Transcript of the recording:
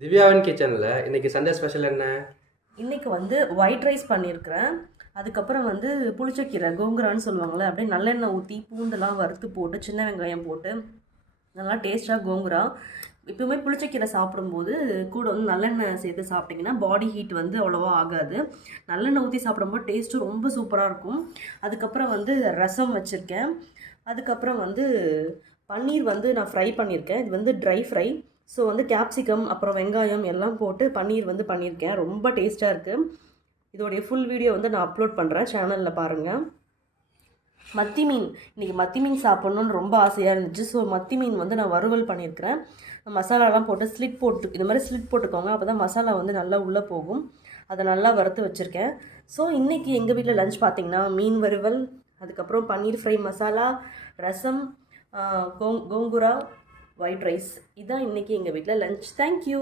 திவ்யாவின் கிச்சனில் இன்னைக்கு Sunday special என்ன? இன்றைக்கி வந்து ஒயிட் ரைஸ் பண்ணியிருக்கிறேன். அதுக்கப்புறம் வந்து புளிச்சக்கீரை கோங்குரான்னு சொல்லுவாங்கள்ல, அப்படியே நல்லெண்ணெய் ஊற்றி பூண்டெல்லாம் வறுத்து போட்டு சின்ன வெங்காயம் போட்டு நல்லா டேஸ்ட்டாக கோங்குரா. எப்பவுமே புளிச்சக்கீரை சாப்பிடும்போது கூட வந்து நல்லெண்ணெய் சேர்த்து சாப்பிட்டிங்கன்னா பாடி ஹீட் வந்து அவ்வளோவா ஆகாது. நல்லெண்ணெய் ஊற்றி சாப்பிடும்போது டேஸ்ட்டும் ரொம்ப சூப்பராக இருக்கும். அதுக்கப்புறம் வந்து ரசம் வச்சுருக்கேன். அதுக்கப்புறம் வந்து பன்னீர் வந்து நான் ஃப்ரை பண்ணியிருக்கேன். இது வந்து ட்ரை ஃப்ரை. ஸோ வந்து கேப்சிகம் அப்புறம் வெங்காயம் எல்லாம் போட்டு பன்னீர் வந்து பண்ணியிருக்கேன். ரொம்ப டேஸ்ட்டாக இருக்குது. இதோடைய ஃபுல் வீடியோ வந்து நான் அப்லோட் பண்ணுறேன், சேனலில் பாருங்கள். மத்தி மீன், இன்றைக்கி மத்தி மீன் சாப்பிட்ணுன்னு ரொம்ப ஆசையாக இருந்துச்சு. ஸோ மத்தி மீன் வந்து நான் வறுவல் பண்ணியிருக்கிறேன். மசாலாலாம் போட்டு ஸ்லிட் போட்டு இது மாதிரி ஸ்லிட் போட்டுக்கோங்க, அப்போ தான் மசாலா வந்து நல்லா உள்ளே போகும். அதை நல்லா வறுத்து வச்சுருக்கேன். ஸோ இன்றைக்கி எங்கள் வீட்டில் லஞ்ச் பார்த்திங்கன்னா மீன் வறுவல், அதுக்கப்புறம் பன்னீர் ஃப்ரை மசாலா, ரசம், கோங்குரா, ஒயிட் ரைஸ். இதுதான் இன்றைக்கி எங்கள் வீட்டில் லஞ்ச். தேங்க்யூ.